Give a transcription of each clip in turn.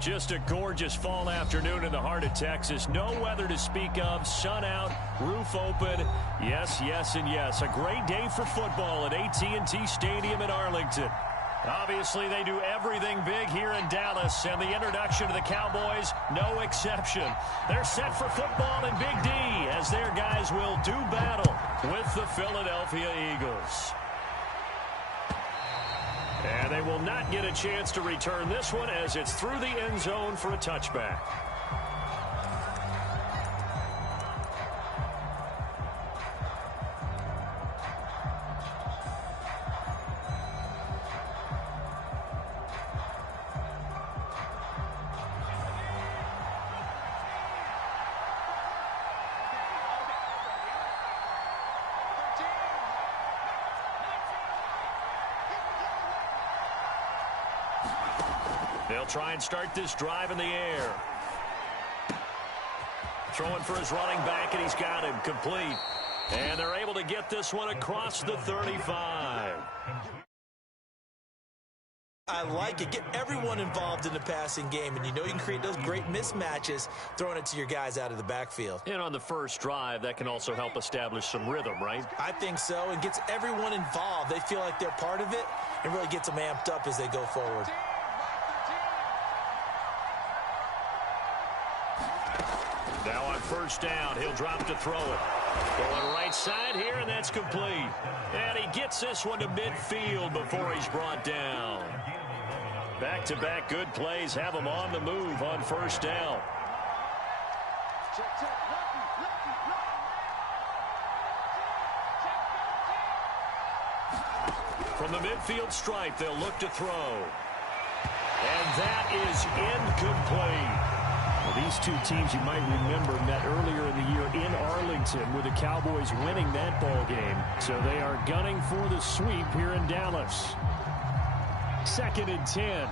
Just a gorgeous fall afternoon in the heart of Texas. No weather to speak of. Sun out, roof open. Yes, yes, and yes. A great day for football at AT&T Stadium in Arlington. Obviously, they do everything big here in Dallas, and the introduction to the Cowboys, no exception. They're set for football in Big D as their guys will do battle with the Philadelphia Eagles. And they will not get a chance to return this one as it's through the end zone for a touchback. They'll try and start this drive in the air. Throwing for his running back, and he's got him complete. And they're able to get this one across the 35. I like it. Get everyone involved in the passing game, and you know you can create those great mismatches throwing it to your guys out of the backfield. And on the first drive, that can also help establish some rhythm, right? I think so, and gets everyone involved. They feel like they're part of it and really gets them amped up as they go forward. Now on first down, he'll drop to throw it. Going right side here, and that's complete. And he gets this one to midfield before he's brought down. Back-to-back good plays have him on the move on first down. From the midfield stripe, they'll look to throw. And that is incomplete. Well, these two teams, you might remember, met earlier in the year in Arlington with the Cowboys winning that ball game. So they are gunning for the sweep here in Dallas. 2nd and 10.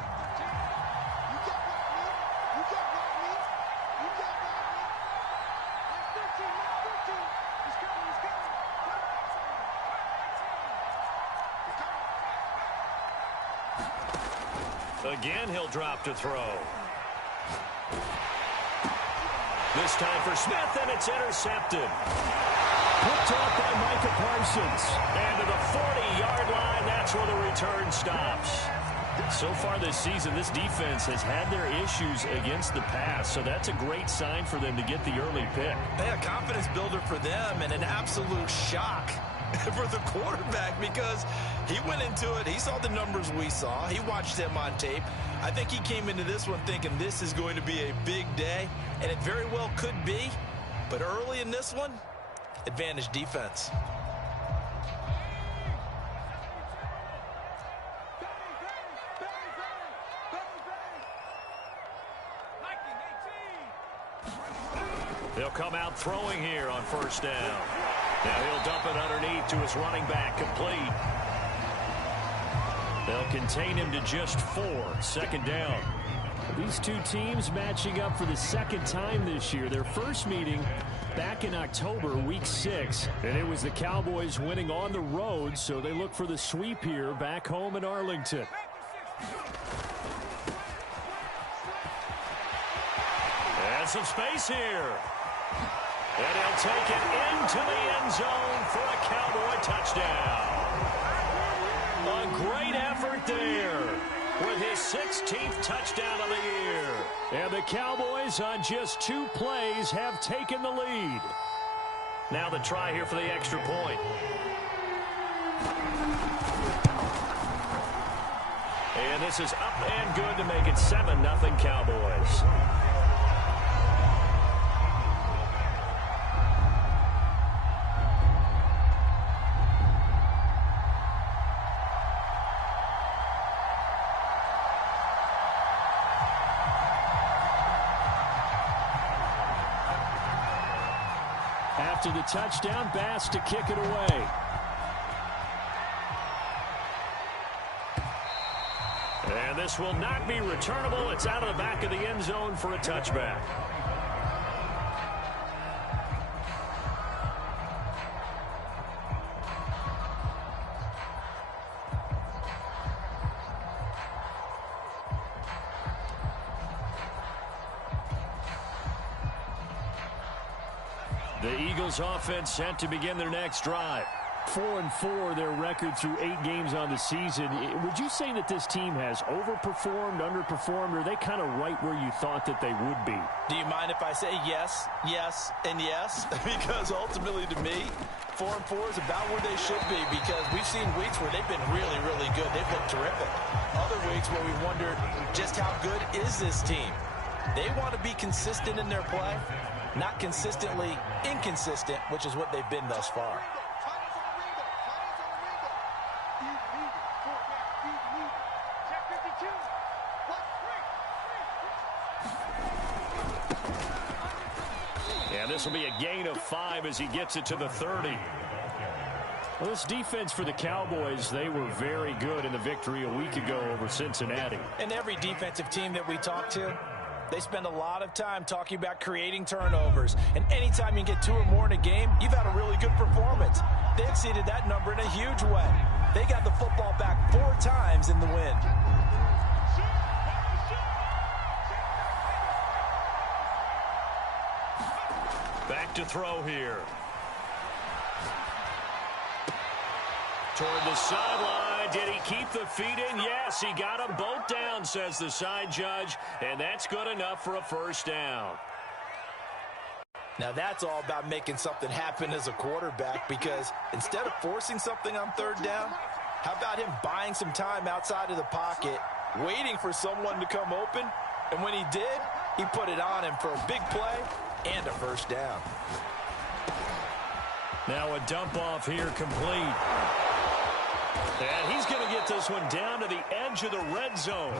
Again, he'll drop to throw. This time for Smith, and it's intercepted. Picked off by Micah Parsons. And to the 40-yard line, that's where the return stops. So far this season, this defense has had their issues against the pass, so that's a great sign for them to get the early pick. Yeah, confidence builder for them and an absolute shock for the quarterback because he went into it. He saw the numbers we saw. He watched them on tape. I think he came into this one thinking this is going to be a big day, and it very well could be. But early in this one, advantage defense. They'll come out throwing here on first down. Now he'll dump it underneath to his running back, complete. They'll contain him to just 4. 2nd down. These two teams matching up for the 2nd time this year. Their first meeting back in October, week 6. And it was the Cowboys winning on the road, so they look for the sweep here back home in Arlington. And some space here. And he'll take it into the end zone for a Cowboy touchdown. A great effort there with his 16th touchdown of the year. And the Cowboys on just 2 plays have taken the lead. Now the try here for the extra point. And this is up and good to make it 7-0 Cowboys. After the touchdown, Bass to kick it away. And this will not be returnable. It's out of the back of the end zone for a touchback. The Eagles offense set to begin their next drive. 4-4, their record through 8 games on the season. Would you say that this team has overperformed, underperformed, or are they kind of right where you thought that they would be? Do you mind if I say yes, yes, and yes? Because ultimately to me, 4-4 is about where they should be, because we've seen weeks where they've been really, really good. They've looked terrific. Other weeks where we wondered just how good is this team? They want to be consistent in their play, not consistently inconsistent, which is what they've been thus far. And this will be a gain of 5 as he gets it to the 30. Well, this defense for the Cowboys, they were very good in the victory a week ago over Cincinnati. And every defensive team that we talk to, they spend a lot of time talking about creating turnovers. And anytime you get 2 or more in a game, you've had a really good performance. They exceeded that number in a huge way. They got the football back 4 times in the win. Back to throw here. Toward the sideline. Did he keep the feet in? Yes, he got them both down, says the side judge. And that's good enough for a first down. Now that's all about making something happen as a quarterback, because instead of forcing something on 3rd down, how about him buying some time outside of the pocket, waiting for someone to come open, and when he did, he put it on him for a big play and a first down. Now a dump off here complete. And he's going to get this one down to the edge of the red zone.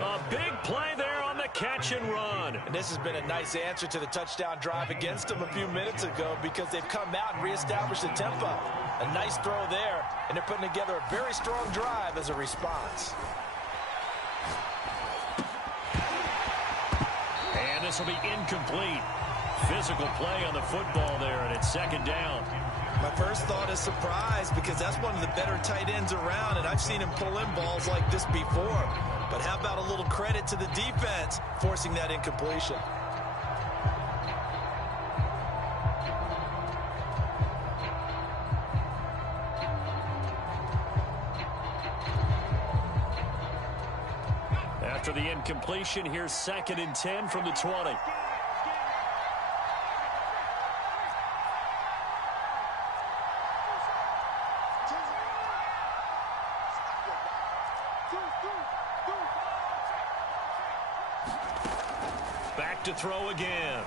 A big play there on the catch and run. And this has been a nice answer to the touchdown drive against them a few minutes ago, because they've come out and reestablished the tempo. A nice throw there, and they're putting together a very strong drive as a response. And this will be incomplete. Physical play on the football there, and it's 2nd down. My first thought is surprise, because that's one of the better tight ends around, and I've seen him pull in balls like this before. But how about a little credit to the defense forcing that incompletion? After the incompletion, here's 2nd and 10 from the 20. Back to throw again.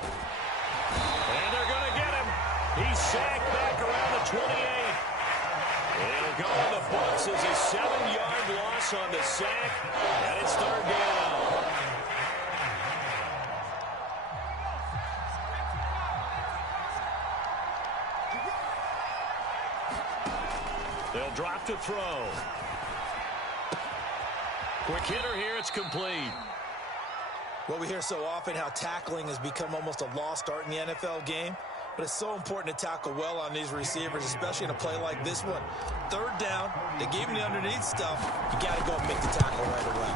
And they're going to get him. He's sacked back around the 28. It'll go in the books as a 7-yard loss on the sack, and it's 3rd down. They'll drop to throw. Quick hitter here, it's complete. Well, we hear so often how tackling has become almost a lost art in the NFL game, but it's so important to tackle well on these receivers, especially in a play like this one. 3rd down, they gave him the underneath stuff. You got to go and make the tackle right away.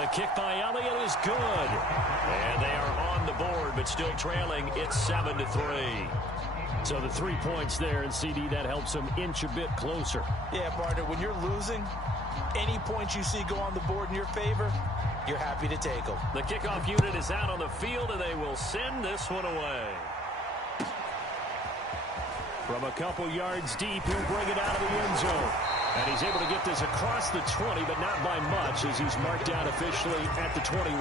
The kick by Elliott is good. And they are on the board, but still trailing. It's 7-3. So the 3 points there, and CD, that helps them inch a bit closer. Yeah, partner, when you're losing, any points you see go on the board in your favor, you're happy to take them. The kickoff unit is out on the field, and they will send this one away. From a couple yards deep, he'll bring it out of the end zone. And he's able to get this across the 20, but not by much, as he's marked down officially at the 21.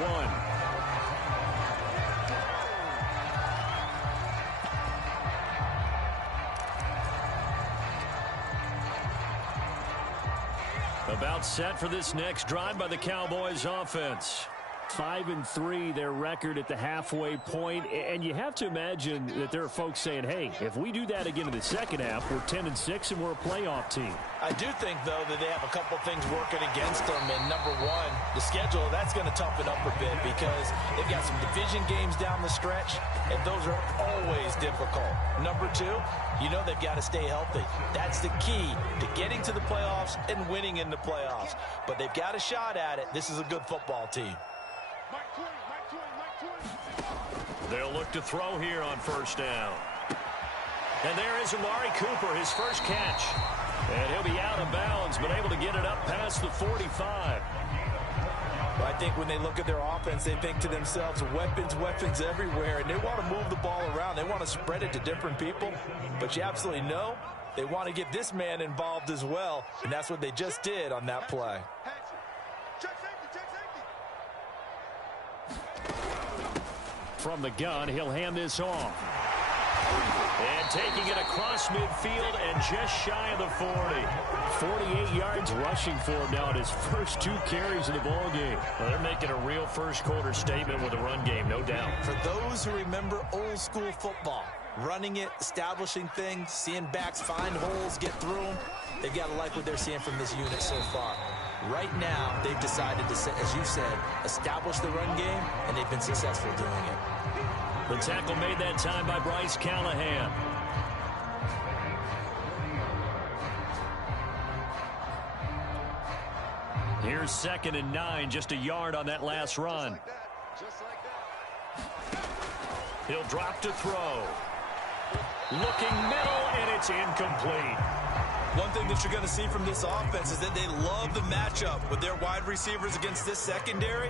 About set for this next drive by the Cowboys offense. 5-3, their record at the halfway point, and you have to imagine that there are folks saying, hey, if we do that again in the second half, we're 10-6 and we're a playoff team. I do think, though, that they have a couple things working against them, and number one, the schedule, that's going to toughen up a bit, because they've got some division games down the stretch, and those are always difficult. Number two, you know they've got to stay healthy. That's the key to getting to the playoffs and winning in the playoffs. But they've got a shot at it. This is a good football team. They'll look to throw here on first down. And there is Amari Cooper, his first catch. And he'll be out of bounds, but able to get it up past the 45. Well, I think when they look at their offense, they think to themselves, weapons everywhere, and they want to move the ball around. They want to spread it to different people, but you absolutely know they want to get this man involved as well, and that's what they just did on that play. From the gun, he'll hand this off. And taking it across midfield and just shy of the 40. 48 yards rushing for him now in his first 2 carries of the ballgame. Well, they're making a real first-quarter statement with a run game, no doubt. For those who remember old-school football, running it, establishing things, seeing backs find holes, get through them, they've got to like what they're seeing from this unit so far. Right now, they've decided to, as you said, establish the run game, and they've been successful doing it. The tackle made that time by Bryce Callahan. Here's 2nd and 9, just a yard on that last run. He'll drop to throw. Looking middle, and it's incomplete. One thing that you're going to see from this offense is that they love the matchup with their wide receivers against this secondary.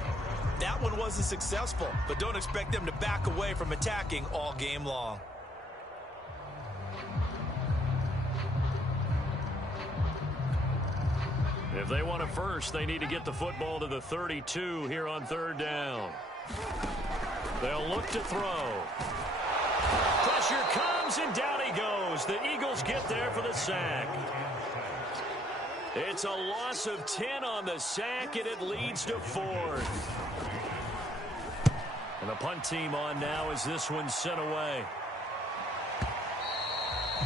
That one wasn't successful, but don't expect them to back away from attacking all game long. If they want a first, they need to get the football to the 32 here on 3rd down. They'll look to throw. Pressure comes, and down he goes. The Eagles get there for the sack. It's a loss of 10 on the sack, and it leads to 4th. And the punt team on now as this one's sent away.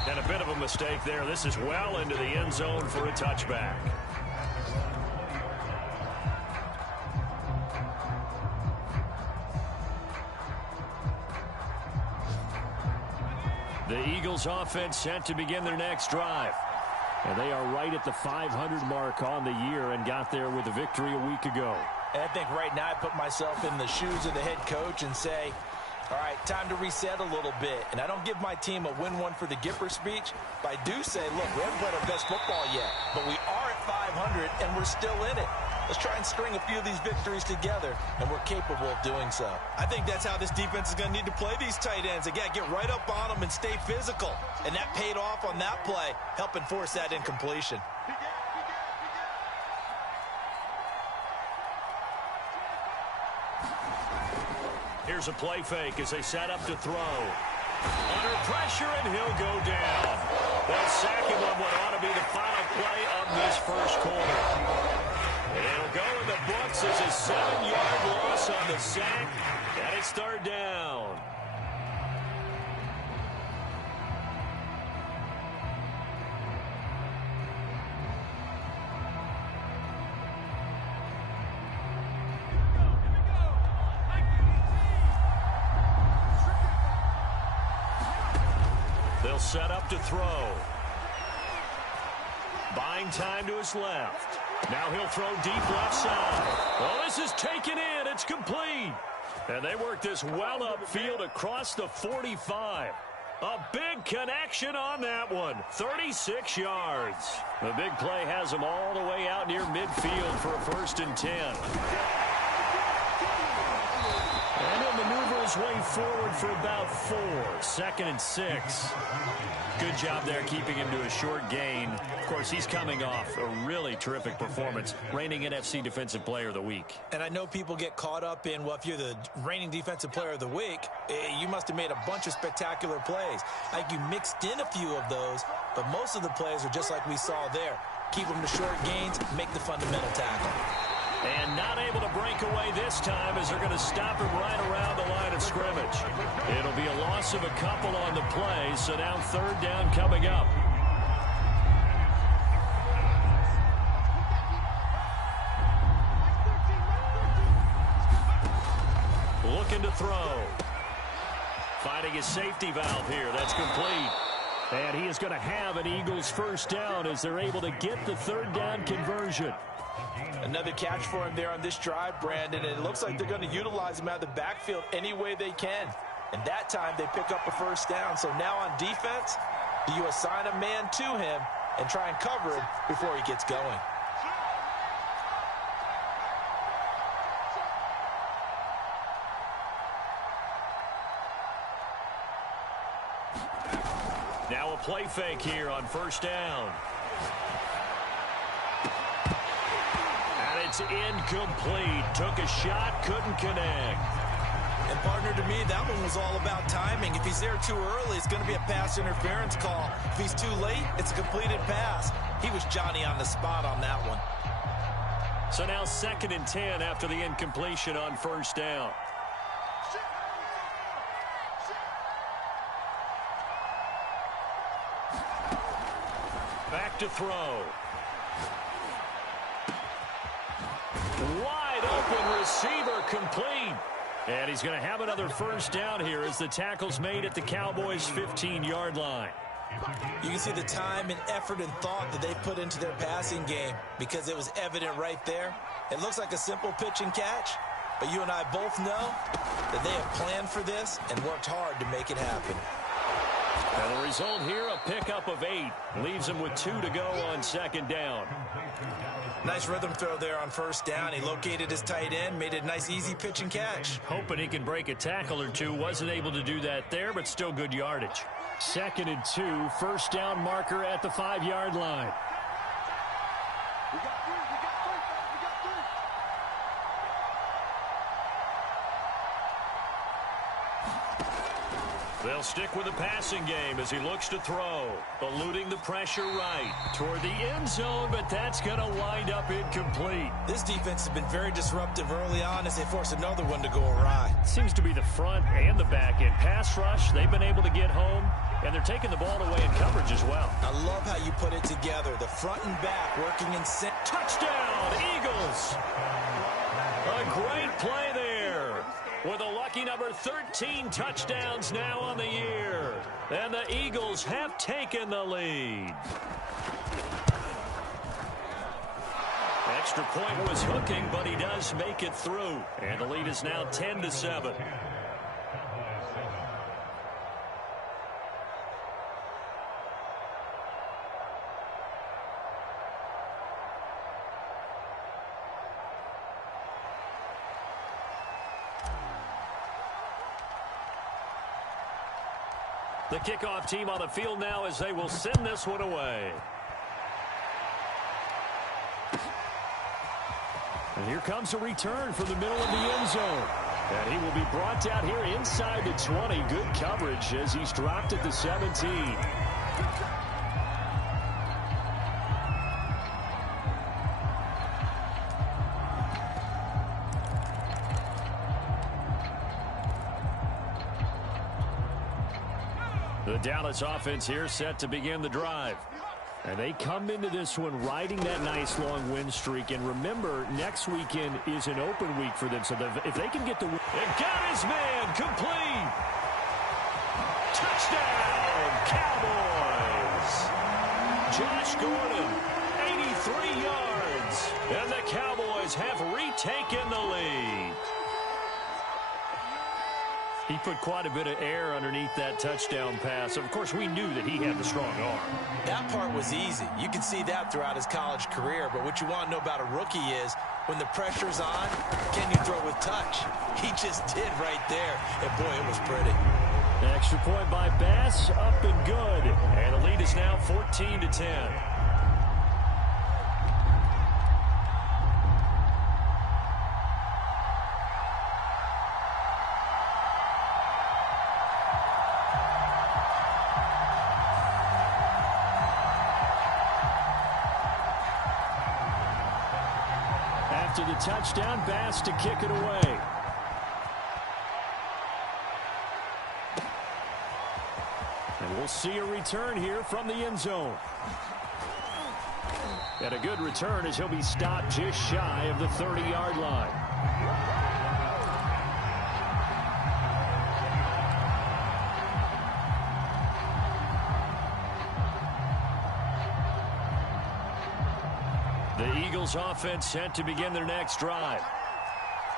And a bit of a mistake there. This is well into the end zone for a touchback. The Eagles offense set to begin their next drive. And they are right at the 500 mark on the year and got there with a victory a week ago. And I think right now I put myself in the shoes of the head coach and say, all right, time to reset a little bit. And I don't give my team a win one for the Gipper speech, but I do say, look, we haven't played our best football yet, but we are at 500 and we're still in it. Let's try and string a few of these victories together, and we're capable of doing so. I think that's how this defense is going to need to play these tight ends. They got to get right up on them and stay physical. And that paid off on that play, helping force that incompletion. Here's a play fake as they set up to throw. Under pressure, and he'll go down. They'll sack him on what ought to be the final play of this first quarter. It'll go in the books as a 7-yard loss on the sack, and it's 3rd down. They'll set up to throw. Buying time to his left. Now he'll throw deep left side. Well, this is taken in. It's complete. And they work this well upfield across the 45. A big connection on that one. 36 yards. The big play has him all the way out near midfield for a 1st and 10. And he'll maneuver his way forward for about 4. 2nd and 6. Good job there keeping him to a short gain. Of course, he's coming off a really terrific performance, reigning NFC Defensive Player of the Week. And I know people get caught up in, well, if you're the reigning Defensive Player of the Week, you must have made a bunch of spectacular plays. I think you mixed in a few of those, but most of the plays are just like we saw there. Keep them to short gains, make the fundamental tackle. And not able to break away this time as they're going to stop him right around the line of scrimmage. It'll be a loss of a couple on the play, so now 3rd down coming up. Looking to throw. Finding his safety valve here. That's complete. And he is going to have an Eagles 1st down as they're able to get the 3rd down conversion. Another catch for him there on this drive, Brandon, and it looks like they're going to utilize him out of the backfield any way they can. And that time they pick up a first down. So now on defense, do you assign a man to him and try and cover him before he gets going? Now a play fake here on first down. And it's incomplete. Took a shot, couldn't connect. And partner, to me, that one was all about timing. If he's there too early, it's going to be a pass interference call. If he's too late, it's a completed pass. He was Johnny on the spot on that one. So now 2nd and 10 after the incompletion on first down. Back to throw. Wide open receiver, complete. And he's going to have another first down here as the tackle's made at the Cowboys' 15-yard line. You can see the time and effort and thought that they put into their passing game because it was evident right there. It looks like a simple pitch and catch, but you and I both know that they have planned for this and worked hard to make it happen. And the result here, a pickup of 8. Leaves him with 2 to go on 2nd down. Nice rhythm throw there on first down. He located his tight end, made it a nice easy pitch and catch. Hoping he can break a tackle or two. Wasn't able to do that there, but still good yardage. 2nd and 2, first down marker at the 5-yard line. They'll stick with the passing game as he looks to throw. Eluding the pressure right toward the end zone, but that's going to wind up incomplete. This defense has been very disruptive early on as they force another one to go awry. Seems to be the front and the back end. Pass rush, they've been able to get home, and they're taking the ball away in coverage as well. I love how you put it together. The front and back working in sync. Touchdown, Eagles! A great play there. With a lucky number 13 touchdowns now on the year. And the Eagles have taken the lead. Extra point was hooking, but he does make it through. And the lead is now 10-7. The kickoff team on the field now as they will send this one away. And here comes a return from the middle of the end zone. And he will be brought down here inside the 20. Good coverage as he's dropped at the 17. The Dallas offense here set to begin the drive. And they come into this one riding that nice long win streak. And remember, next weekend is an open week for them. So if they can get the win. It got his man complete. Touchdown, Cowboys. Josh Gordon, 83 yards. And the Cowboys have retaken the lead. He put quite a bit of air underneath that touchdown pass. Of course, we knew that he had the strong arm. That part was easy. You can see that throughout his college career. But what you want to know about a rookie is when the pressure's on, can you throw with touch? He just did right there. And, boy, it was pretty. Extra point by Bass, up and good. And the lead is now 14-10. To the touchdown, Bass to kick it away. And we'll see a return here from the end zone. And a good return as he'll be stopped just shy of the 30-yard line. The Eagles offense set to begin their next drive.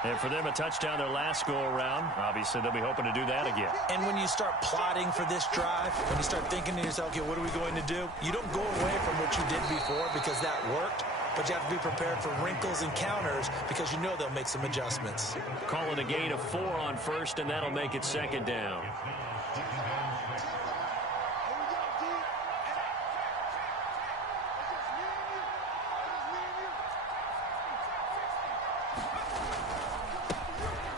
And for them, a touchdown their last go-around. Obviously, they'll be hoping to do that again. And when you start plotting for this drive, when you start thinking to yourself, okay, what are we going to do? You don't go away from what you did before because that worked, but you have to be prepared for wrinkles and counters because you know they'll make some adjustments. Call it a gain of 4 on first, and that'll make it second down.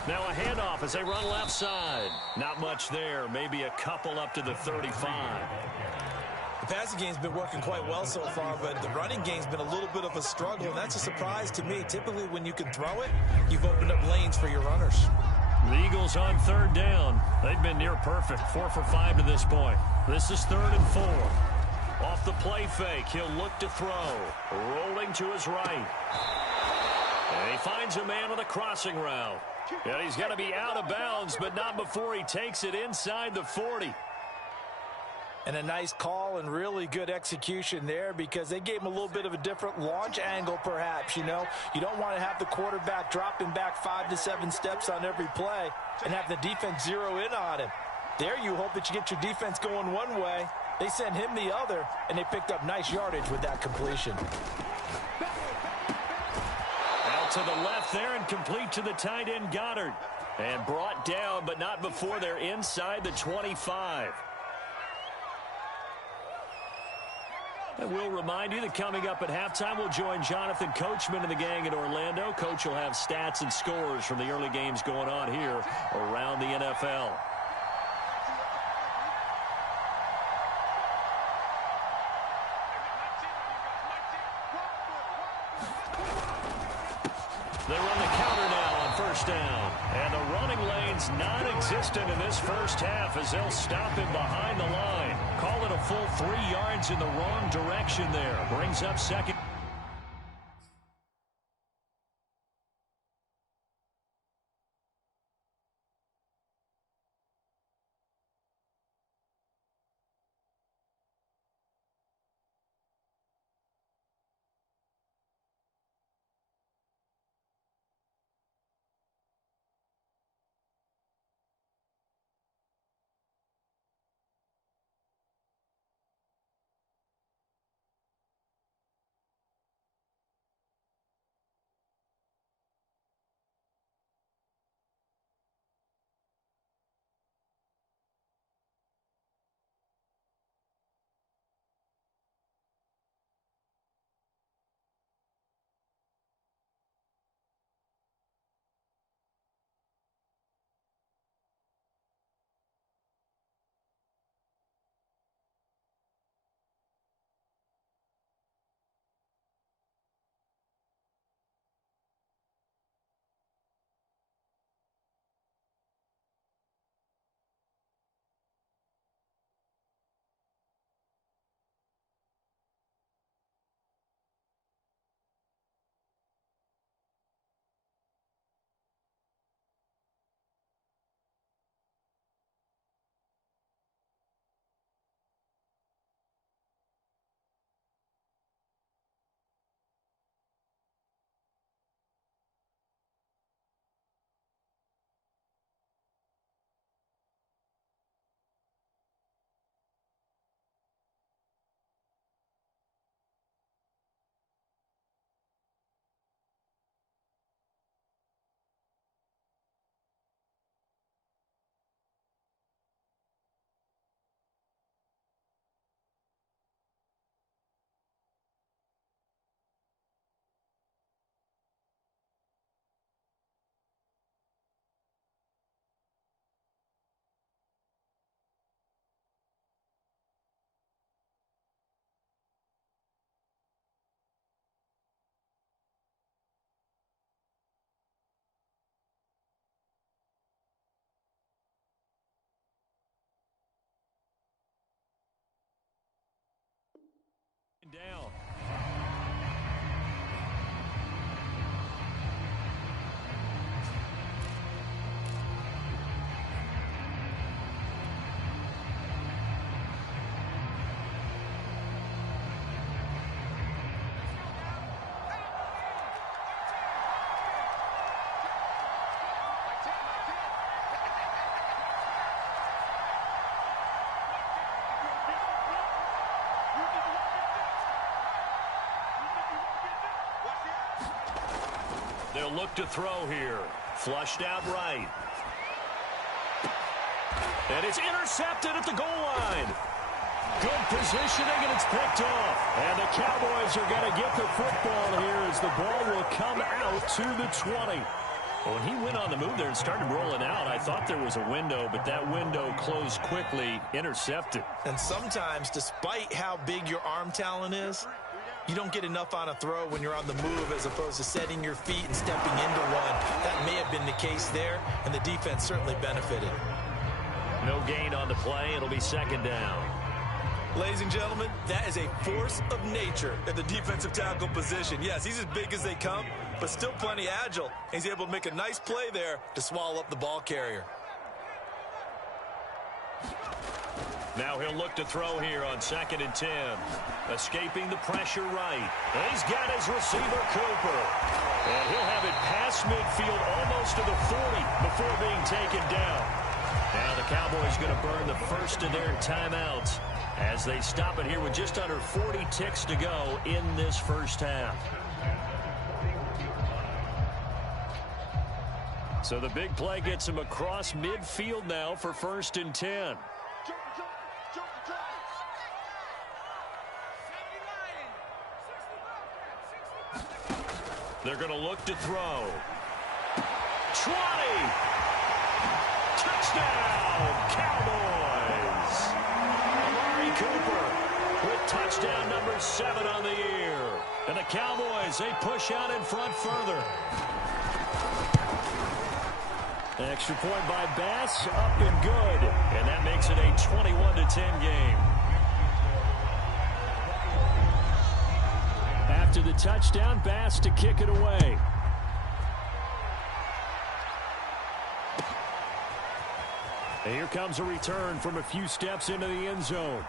Now a handoff as they run left side. Not much there. Maybe a couple up to the 35. The passing game's been working quite well so far, but the running game's been a little bit of a struggle, and that's a surprise to me. Typically, when you can throw it, you've opened up lanes for your runners. The Eagles on third down. They've been near perfect. 4 for 5 to this point. This is 3rd and 4. Off the play fake, he'll look to throw. Rolling to his right. And he finds a man on a crossing route. And he's going to be out of bounds, but not before he takes it inside the 40. And a nice call and really good execution there because they gave him a little bit of a different launch angle perhaps, you know. You don't want to have the quarterback dropping back 5 to 7 steps on every play and have the defense zero in on him. There you hope that you get your defense going one way. They send him the other, and they picked up nice yardage with that completion. To the left there and complete to the tight end Goddard. And brought down, but not before they're inside the 25. And we'll remind you that coming up at halftime, we'll join Jonathan Coachman and the gang in Orlando. Coach will have stats and scores from the early games going on here around the NFL. They run the counter now on first down. And the running lane's non-existent in this first half as they'll stop him behind the line. Call it a full 3 yards in the wrong direction there. Brings up second. they'll look to throw here. Flushed out right. And it's intercepted at the goal line. Good positioning, and it's picked off. And the Cowboys are going to get the football here as the ball will come out to the 20. When he went on the move there and started rolling out, I thought there was a window, but that window closed quickly, intercepted. And sometimes, despite how big your arm talent is, you don't get enough on a throw when you're on the move as opposed to setting your feet and stepping into one. That may have been the case there, and the defense certainly benefited. No gain on the play. It'll be second down. Ladies and gentlemen, that is a force of nature at the defensive tackle position. Yes, he's as big as they come, but still plenty agile. He's able to make a nice play there to swallow up the ball carrier. Now he'll look to throw here on 2nd and 10. Escaping the pressure right. And he's got his receiver, Cooper. And he'll have it past midfield almost to the 40 before being taken down. Now the Cowboys going to burn the first of their timeouts as they stop it here with just under 40 ticks to go in this first half. So the big play gets him across midfield now for 1st and 10. They're going to look to throw. 20! Touchdown, Cowboys! Amari Cooper with touchdown number 7 on the year. And the Cowboys, they push out in front further. Extra point by Bass, up and good. And that makes it a 21-10 game. After the touchdown, Bass to kick it away. And here comes a return from a few steps into the end zone.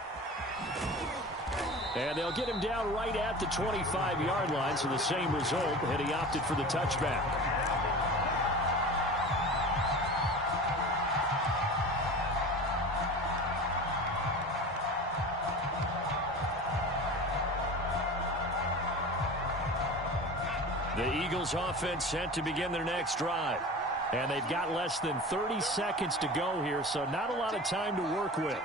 And they'll get him down right at the 25-yard line, so the same result, and he opted for the touchback. The Eagles offense set to begin their next drive. And they've got less than 30 seconds to go here, so not a lot of time to work with.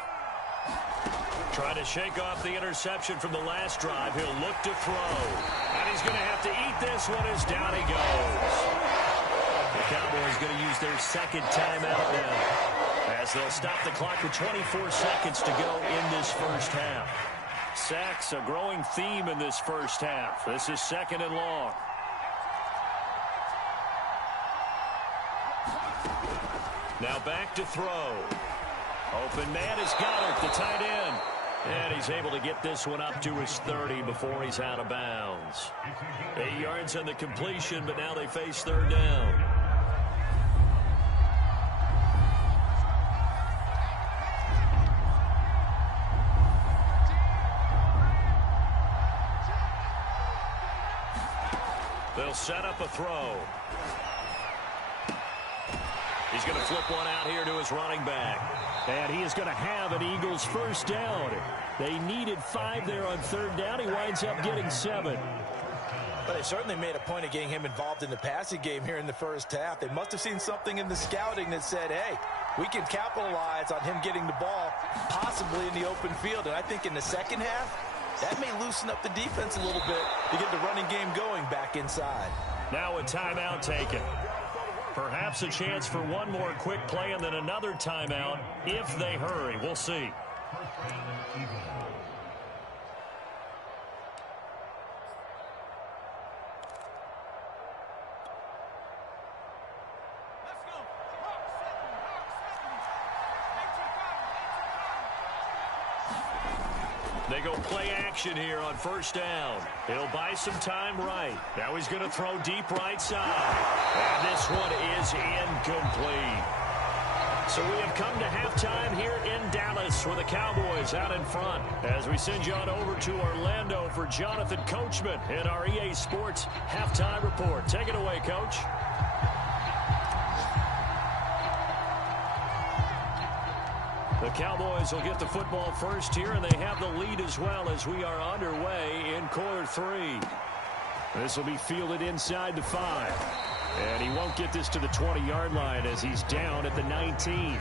Trying to shake off the interception from the last drive. He'll look to throw. And he's going to have to eat this one as down he goes. The Cowboys going to use their second timeout now, as they'll stop the clock with 24 seconds to go in this first half. Sacks, a growing theme in this first half. This is 2nd and long. Now back to throw. Open man is Goddard, the tight end. And he's able to get this one up to his 30 before he's out of bounds. 8 yards on the completion, but now they face 3rd down. They'll set up a throw. He's going to flip one out here to his running back. And he is going to have an Eagles first down. They needed 5 there on 3rd down. He winds up getting 7. But they certainly made a point of getting him involved in the passing game here in the first half. They must have seen something in the scouting that said, hey, we can capitalize on him getting the ball possibly in the open field. And I think in the second half, that may loosen up the defense a little bit to get the running game going back inside. Now a timeout taken. Perhaps a chance for one more quick play and then another timeout if they hurry. We'll see. They go play action here on 1st down. He'll buy some time right. Now he's going to throw deep right side. And this one is incomplete. So we have come to halftime here in Dallas with the Cowboys out in front. As we send you on over to Orlando for Jonathan Coachman in our EA Sports Halftime Report. Take it away, Coach. The Cowboys will get the football first here, and they have the lead as well as we are underway in quarter 3. This will be fielded inside the 5. And he won't get this to the 20-yard line as he's down at the 19.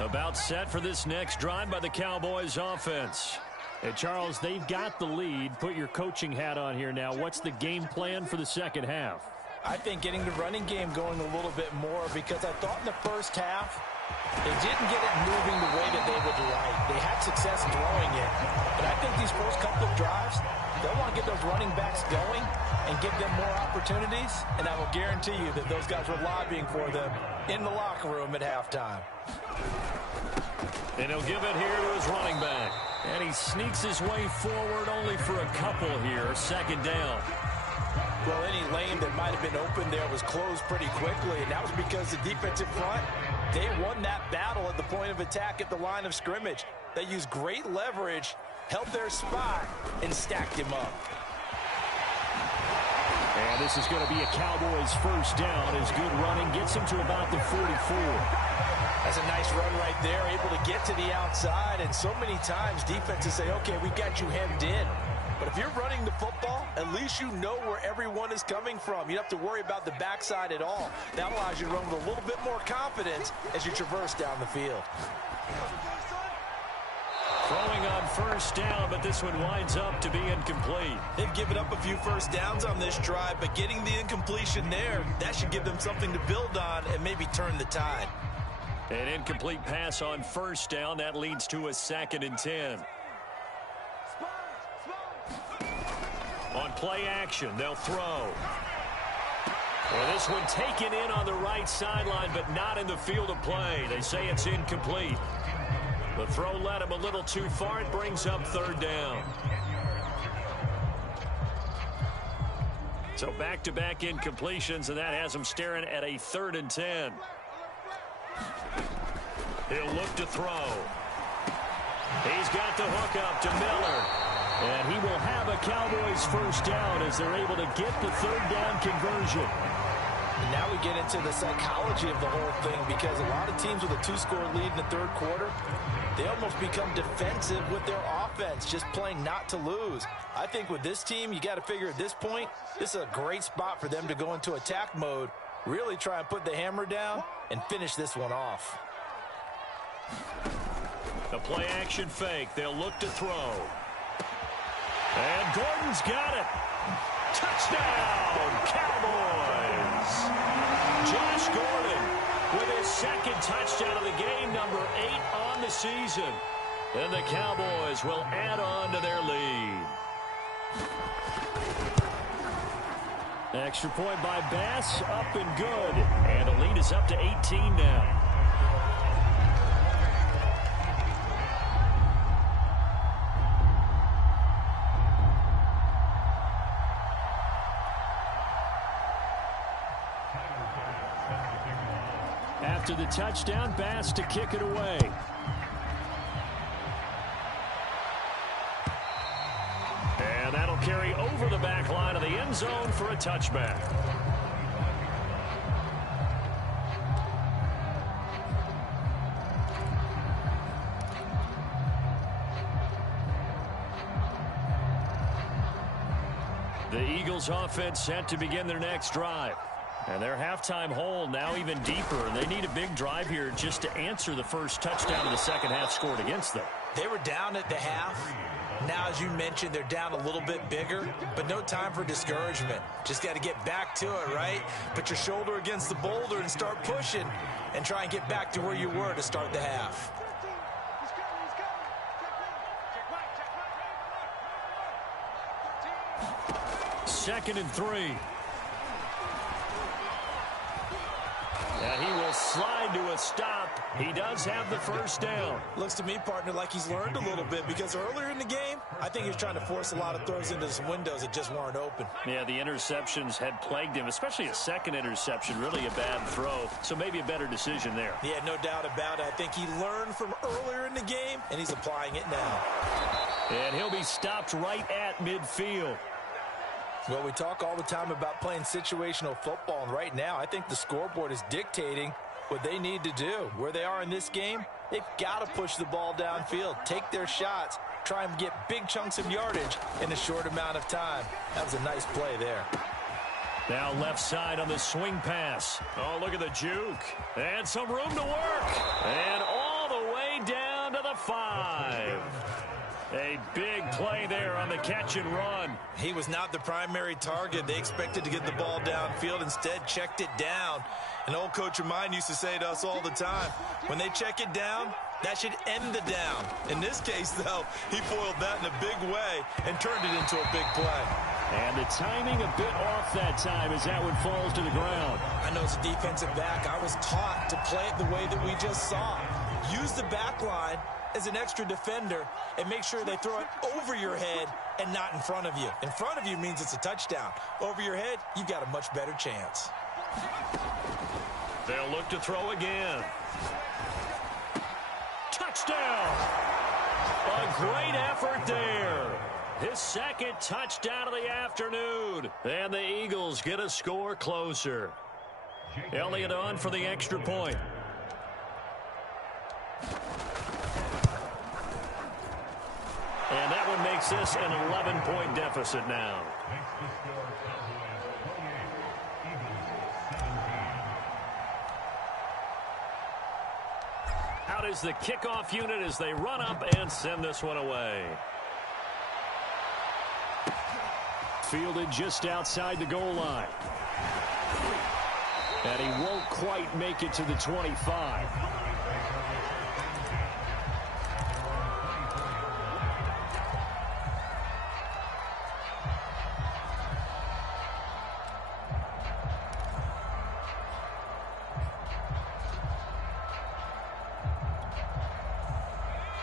About set for this next drive by the Cowboys offense. And Charles, they've got the lead. Put your coaching hat on here now. What's the game plan for the second half? I think getting the running game going a little bit more, because I thought in the first half they didn't get it moving the way that they would like. They had success throwing it. But I think these first couple of drives, they'll want to get those running backs going and give them more opportunities. And I will guarantee you that those guys were lobbying for them in the locker room at halftime. And he'll give it here to his running back. And he sneaks his way forward only for a couple here. Second down. Well, any lane that might have been open there was closed pretty quickly, and that was because the defensive front, they won that battle at the point of attack at the line of scrimmage. They used great leverage, held their spot, and stacked him up. And this is going to be a Cowboys first down as good running gets him to about the 44. That's a nice run right there, able to get to the outside. And so many times defenses say, okay, we got you hemmed in. But if you're running the football, at least you know where everyone is coming from. You don't have to worry about the backside at all. That allows you to run with a little bit more confidence as you traverse down the field. Throwing on first down, but this one winds up to be incomplete. They've given up a few first downs on this drive, but getting the incompletion there, that should give them something to build on and maybe turn the tide. An incomplete pass on first down. That leads to a 2nd and 10. On play action, they'll throw. Well, this one taken in on the right sideline, but not in the field of play. They say it's incomplete. The throw led him a little too far. It brings up 3rd down. So back-to-back incompletions, and that has him staring at a 3rd and 10. He'll look to throw. He's got the hook up to Miller. And he will have a Cowboys first down as they're able to get the 3rd down conversion. And now we get into the psychology of the whole thing, because a lot of teams with a 2-score lead in the 3rd quarter, they almost become defensive with their offense, just playing not to lose. I think with this team, you got to figure at this point, this is a great spot for them to go into attack mode, really try and put the hammer down and finish this one off. The play action fake. They'll look to throw. And Gordon's got it. Touchdown, Cowboys. Josh Gordon with his 2nd touchdown of the game, number 8 on the season. And the Cowboys will add on to their lead. Extra point by Bass, up and good. And the lead is up to 18 now. After the touchdown, Bass to kick it away. And that'll carry over the back line of the end zone for a touchback. The Eagles offense set to begin their next drive. And their halftime hole now even deeper. They need a big drive here just to answer the first touchdown of the second half scored against them. They were down at the half. Now, as you mentioned, they're down a little bit bigger, but no time for discouragement. Just got to get back to it, right? Put your shoulder against the boulder and start pushing and try and get back to where you were to start the half. Second and 3. And he will slide to a stop. He does have the first down. Looks to me, partner, like he's learned a little bit, because earlier in the game, I think he was trying to force a lot of throws into some windows that just weren't open. Yeah, the interceptions had plagued him, especially a second interception, really a bad throw. So maybe a better decision there. Yeah, no doubt about it. I think he learned from earlier in the game, and he's applying it now. And he'll be stopped right at midfield. Well, we talk all the time about playing situational football, and right now I think the scoreboard is dictating what they need to do. Where they are in this game, they've got to push the ball downfield, take their shots, try and get big chunks of yardage in a short amount of time. That was a nice play there. Now left side on the swing pass. Oh, look at the juke. And some room to work. And all the way down to the 5. A big play there on the catch and run. He was not the primary target. They expected to get the ball downfield. Instead, checked it down. An old coach of mine used to say to us all the time, when they check it down, that should end the down. In this case, though, he foiled that in a big way and turned it into a big play. And the timing a bit off that time as that one falls to the ground. I know as a defensive back, I was taught to play it the way that we just saw. Use the back line as an extra defender and make sure they throw it over your head and not in front of you. In front of you means it's a touchdown. Over your head, you've got a much better chance. They'll look to throw again. Touchdown! A great effort there. His second touchdown of the afternoon. And the Eagles get a score closer. Elliott on for the extra point. And that one makes this an 11-point deficit now. Out is the kickoff unit as they run up and send this one away. Fielded just outside the goal line. And he won't quite make it to the 25.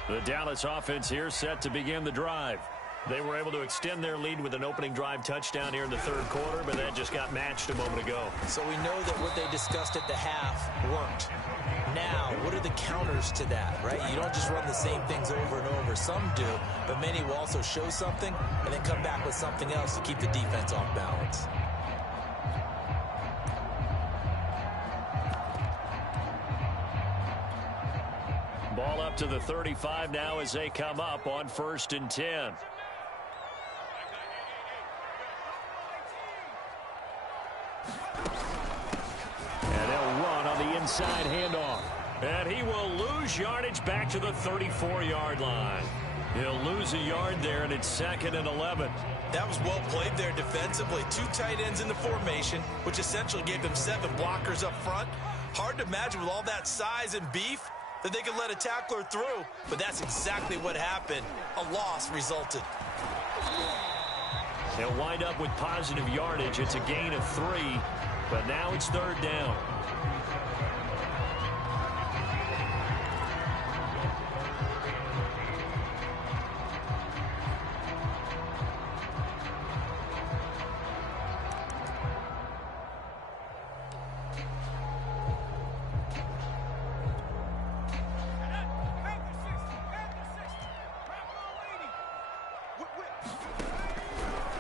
The Dallas offense here set to begin the drive. They were able to extend their lead with an opening drive touchdown here in the third quarter, but that just got matched a moment ago. So we know that what they discussed at the half worked. Now, what are the counters to that, right? You don't just run the same things over and over. Some do, but many will also show something and then come back with something else to keep the defense off balance. Ball up to the 35 now as they come up on 1st and 10. And they'll run on the inside handoff. And he will lose yardage back to the 34-yard line. He'll lose a yard there, and it's 2nd and 11. That was well played there defensively. 2 tight ends in the formation, which essentially gave them 7 blockers up front. Hard to imagine with all that size and beef that they could let a tackler through, but that's exactly what happened. A loss resulted. They'll wind up with positive yardage. It's a gain of 3, but now it's 3rd down.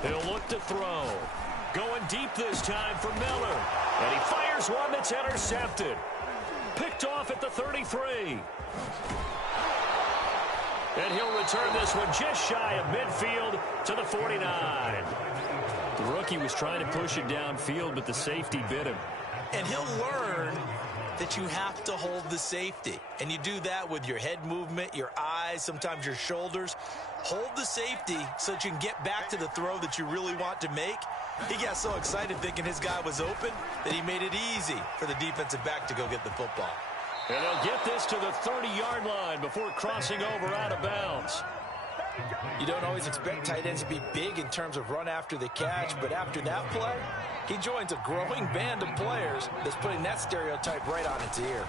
He'll look to throw. Going deep this time for Miller. And he fires one that's intercepted. Picked off at the 33. And he'll return this one just shy of midfield to the 49. The rookie was trying to push it downfield, but the safety bit him. And he'll learn that you have to hold the safety. And you do that with your head movement, your eyes, sometimes your shoulders. Hold the safety so that you can get back to the throw that you really want to make. He got so excited thinking his guy was open that he made it easy for the defensive back to go get the football. And they'll get this to the 30-yard line before crossing over out of bounds. You don't always expect tight ends to be big in terms of run after the catch, but after that play, he joins a growing band of players that's putting that stereotype right on its ear.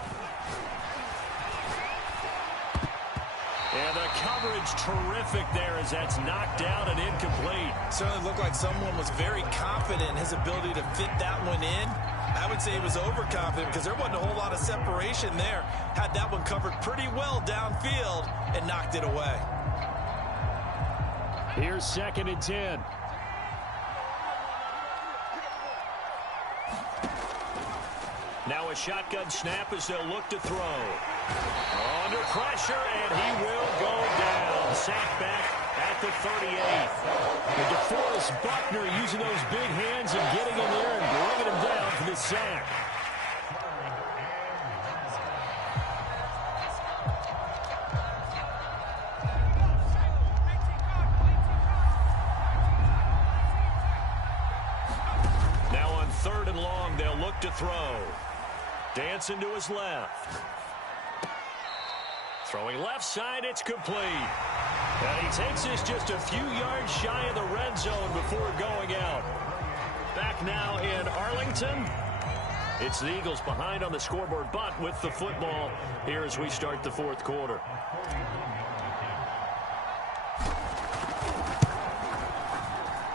And the coverage terrific there as that's knocked down and incomplete. Certainly looked like someone was very confident in his ability to fit that one in. I would say he was overconfident because there wasn't a whole lot of separation there. Had that one covered pretty well downfield and knocked it away. Here's 2nd and 10. Now a shotgun snap as they'll look to throw. Under pressure, and he will go down. Sacked back at the 38th. And DeForest Buckner using those big hands and getting in there and bringing him down for the sack. Now on 3rd and long, they'll look to throw. Dancing to his left. Throwing left side, it's complete. And he takes this just a few yards shy of the red zone before going out. Back now in Arlington. It's the Eagles behind on the scoreboard, but with the football here as we start the 4th quarter.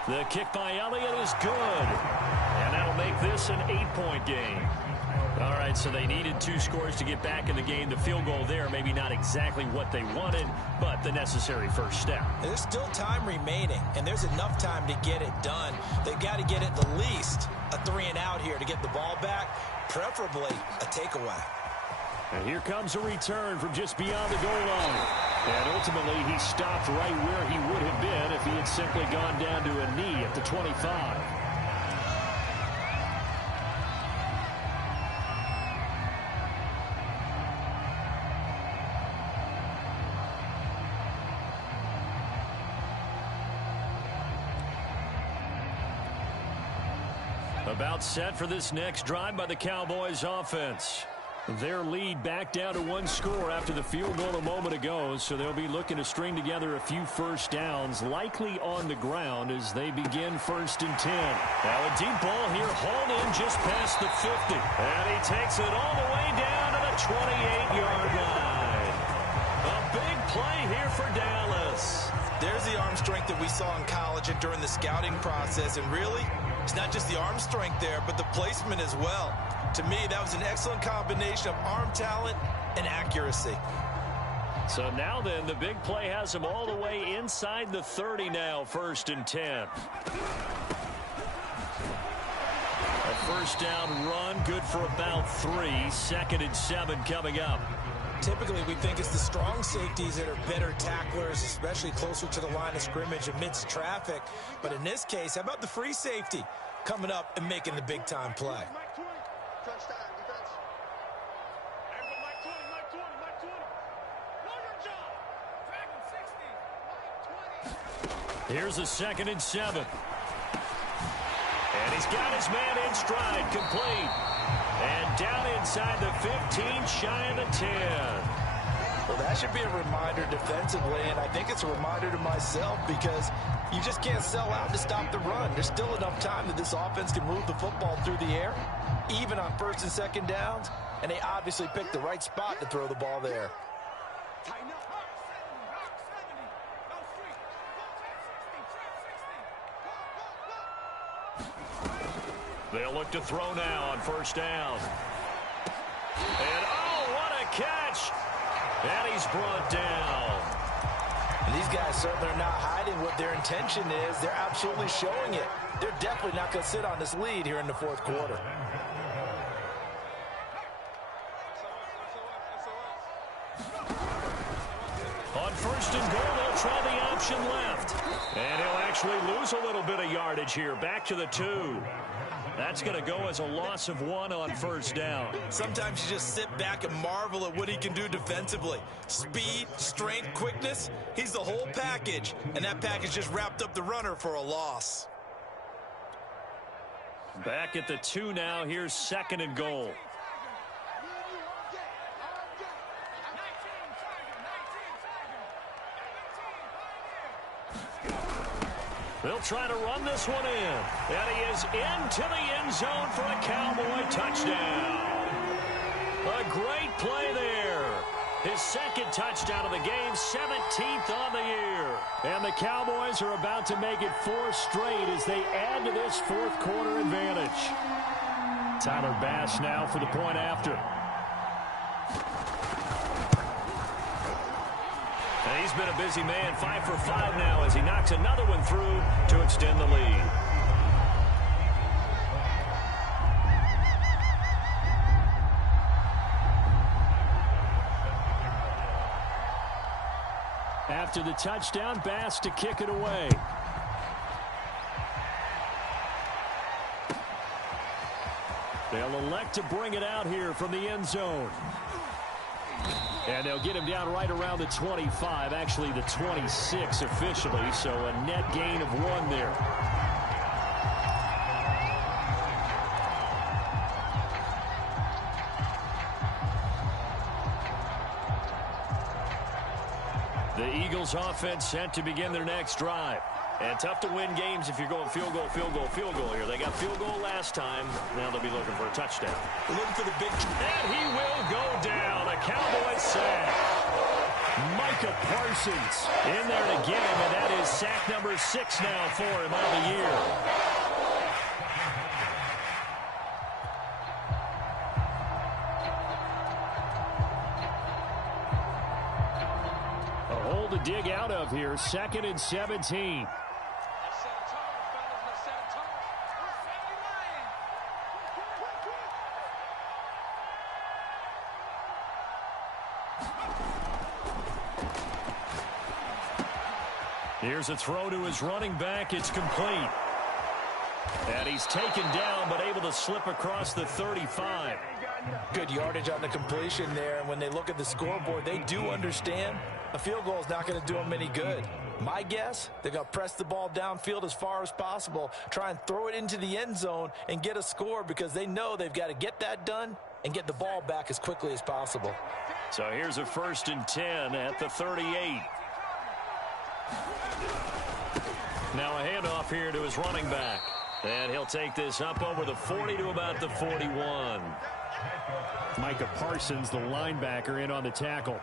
The kick by Elliott is good. And that'll make this an 8-point game. All right, so they needed 2 scores to get back in the game. The field goal there, maybe not exactly what they wanted, but the necessary first step. There's still time remaining, and there's enough time to get it done. They've got to get at the least a 3-and-out here to get the ball back, preferably a takeaway. And here comes a return from just beyond the goal line. And ultimately, he stopped right where he would have been if he had simply gone down to a knee at the 25. About set for this next drive by the Cowboys offense. Their lead back down to 1 score after the field goal a moment ago, so they'll be looking to string together a few first downs, likely on the ground as they begin 1st and 10. Now a deep ball here, hauled in just past the 50. And he takes it all the way down to the 28-yard line. A big play here for Dallas. There's the arm strength that we saw in college and during the scouting process, and really, it's not just the arm strength there, but the placement as well. To me, that was an excellent combination of arm talent and accuracy. So now then, the big play has him all the way inside the 30 now, 1st and 10. A first down run, good for about 3. 2nd and 7 coming up. Typically, we think it's the strong safeties that are better tacklers, especially closer to the line of scrimmage amidst traffic. But in this case, how about the free safety coming up and making the big-time play? Here's a 2nd and 7. And he's got his man in stride, complete. And down inside the 15, shy of the 10. Well, that should be a reminder defensively, and I think it's a reminder to myself because you just can't sell out to stop the run. There's still enough time that this offense can move the football through the air, even on 1st and 2nd downs, and they obviously picked the right spot to throw the ball there. They'll look to throw now on 1st down. And, oh, what a catch! And he's brought down. And these guys certainly are not hiding what their intention is. They're absolutely showing it. They're definitely not going to sit on this lead here in the 4th quarter. On 1st and goal, they'll try the option left. And he'll actually lose a little bit of yardage here. Back to the 2. That's going to go as a loss of 1 on 1st down. Sometimes you just sit back and marvel at what he can do defensively. Speed, strength, quickness, he's the whole package. And that package just wrapped up the runner for a loss. Back at the 2 now. Here's 2nd and goal. They'll try to run this one in. And he is into the end zone for a Cowboy touchdown. A great play there. His 2nd touchdown of the game, 17th on the year. And the Cowboys are about to make it 4 straight as they add to this 4th quarter advantage. Tyler Bass now for the point after. And he's been a busy man, 5 for 5 now as he knocks another one through to extend the lead. After the touchdown, Bass to kick it away. They'll elect to bring it out here from the end zone. And they'll get him down right around the 25, actually the 26 officially, so a net gain of 1 there. The Eagles offense set to begin their next drive. And tough to win games if you're going field goal, field goal, field goal here. They got field goal last time. Now they'll be looking for a touchdown. They're looking for the big... And he will go down. A Cowboys sack. Micah Parsons in there to get him, and that is sack number 6 now for him on the year. A hole to dig out of here. 2nd and 17. Here's a throw to his running back. It's complete. And he's taken down, but able to slip across the 35. Good yardage on the completion there. And when they look at the scoreboard, they do understand a field goal is not going to do them any good. My guess, they're going to press the ball downfield as far as possible, try and throw it into the end zone and get a score because they know they've got to get that done and get the ball back as quickly as possible. So here's a 1st and 10 at the 38. Now a handoff here to his running back. And he'll take this up over the 40 to about the 41. Micah Parsons, the linebacker, in on the tackle.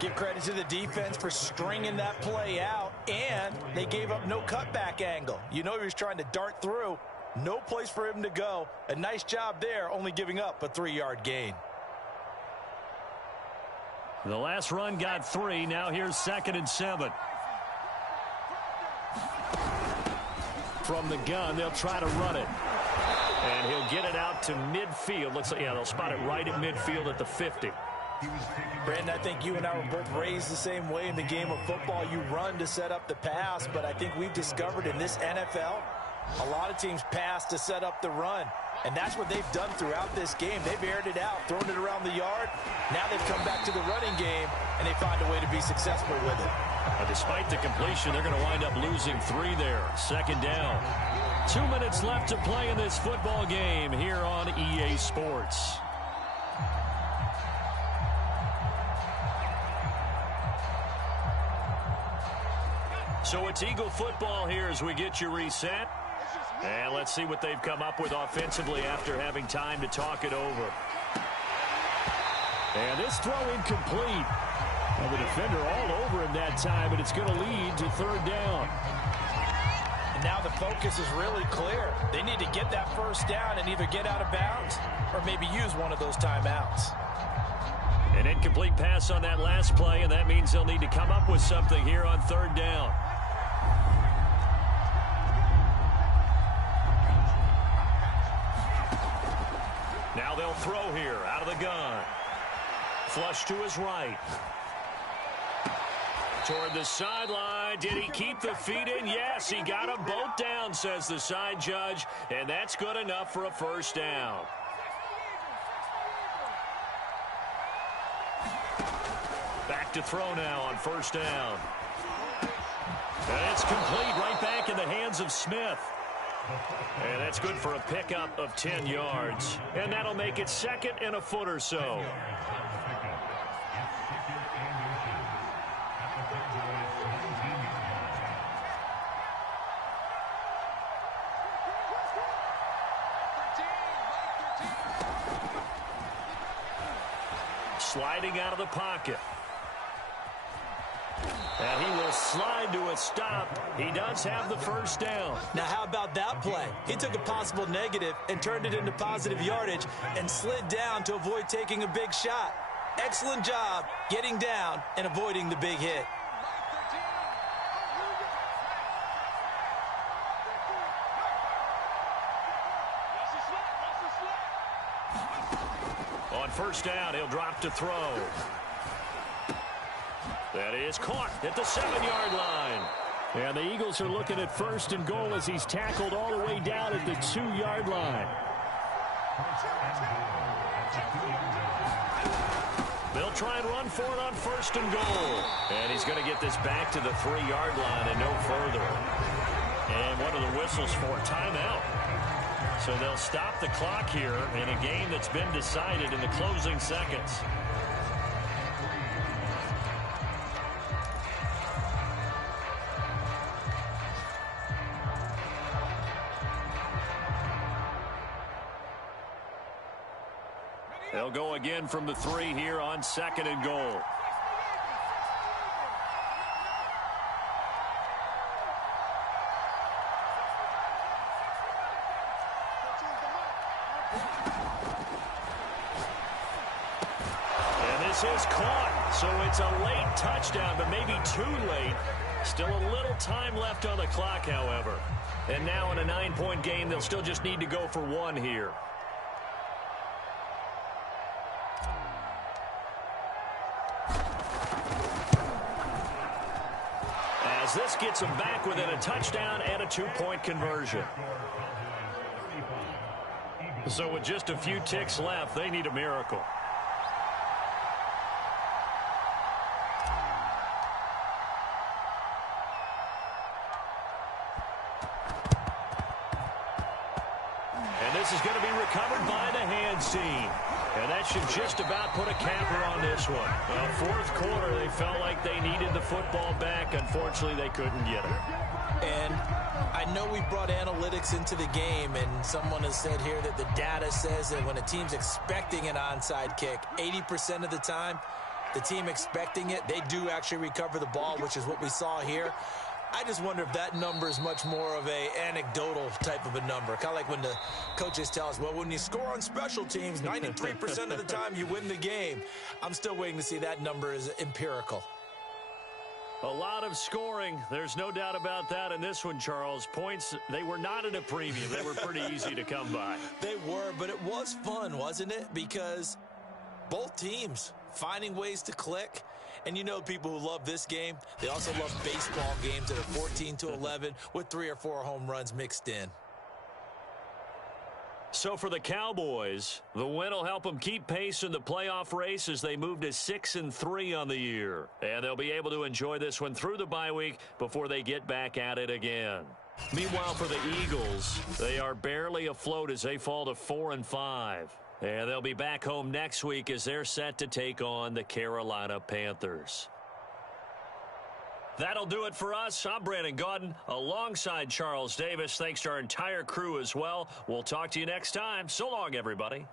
Give credit to the defense for stringing that play out, and they gave up no cutback angle. You know he was trying to dart through. No place for him to go. A nice job there, only giving up a 3-yard gain. The last run got 3. Now here's 2nd and 7. From the gun, they'll try to run it. And he'll get it out to midfield. Looks like, yeah, they'll spot it right at midfield at the 50. Brandon, I think you and I were both raised the same way in the game of football. You run to set up the pass, but I think we've discovered in this NFL, a lot of teams pass to set up the run. And that's what they've done throughout this game. They've aired it out, thrown it around the yard. Now they've come back to the running game, and they find a way to be successful with it. Despite the completion, they're going to wind up losing 3 there. 2nd down. 2 minutes left to play in this football game here on EA Sports. So it's Eagle football here as we get you reset. And let's see what they've come up with offensively after having time to talk it over. And this throw incomplete. Well, the defender all over him that time, and it's going to lead to 3rd down. And now the focus is really clear. They need to get that 1st down and either get out of bounds or maybe use one of those timeouts. An incomplete pass on that last play, and that means they'll need to come up with something here on 3rd down. Now they'll throw here out of the gun. Flush to his right. Toward the sideline. Did he keep the feet in? Yes, he got them both down, says the side judge, and that's good enough for a 1st down. Back to throw now on 1st down. And it's complete right back in the hands of Smith. And that's good for a pickup of 10 yards. And that'll make it 2nd and a foot or so. Sliding out of the pocket. And he will slide to a stop. He does have the 1st down. Now, how about that play? He took a possible negative and turned it into positive yardage and slid down to avoid taking a big shot. Excellent job getting down and avoiding the big hit. On 1st down, he'll drop to throw. That is caught at the 7-yard line. And the Eagles are looking at 1st and goal as he's tackled all the way down at the 2-yard line. They'll try and run for it on 1st and goal. And he's going to get this back to the 3-yard line and no further. And what are the whistles for? Timeout. So they'll stop the clock here in a game that's been decided in the closing seconds. They'll go again from the 3 here on 2nd and goal. And this is caught. So it's a late touchdown, but maybe too late. Still a little time left on the clock, however. And now in a 9-point game, they'll still just need to go for 1 here. This gets them back within a touchdown and a 2-point conversion. So with just a few ticks left, they need a miracle. And this is going to be recovered by the hands team. And that should just about put a capper on this one. Well, 4th quarter, they felt like they needed the football back. Unfortunately, they couldn't get it. And I know we brought analytics into the game, and someone has said here that the data says that when a team's expecting an onside kick, 80% of the time, the team expecting it, they do actually recover the ball, which is what we saw here. I just wonder if that number is much more of a anecdotal type of a number. Kind of like when the coaches tell us, well, when you score on special teams, 93% of the time you win the game. I'm still waiting to see that number is empirical. A lot of scoring. There's no doubt about that in this one, Charles. Points, they were not at a premium. They were pretty easy to come by. They were, but it was fun, wasn't it? Because both teams finding ways to click. And you know people who love this game, they also love baseball games that are 14-11 with 3 or 4 home runs mixed in. So for the Cowboys, the win will help them keep pace in the playoff race as they move to 6-3 on the year. And they'll be able to enjoy this one through the bye week before they get back at it again. Meanwhile, for the Eagles, they are barely afloat as they fall to 4-5. And they'll be back home next week as they're set to take on the Carolina Panthers. That'll do it for us. I'm Brandon Gaudin alongside Charles Davis. Thanks to our entire crew as well. We'll talk to you next time. So long, everybody.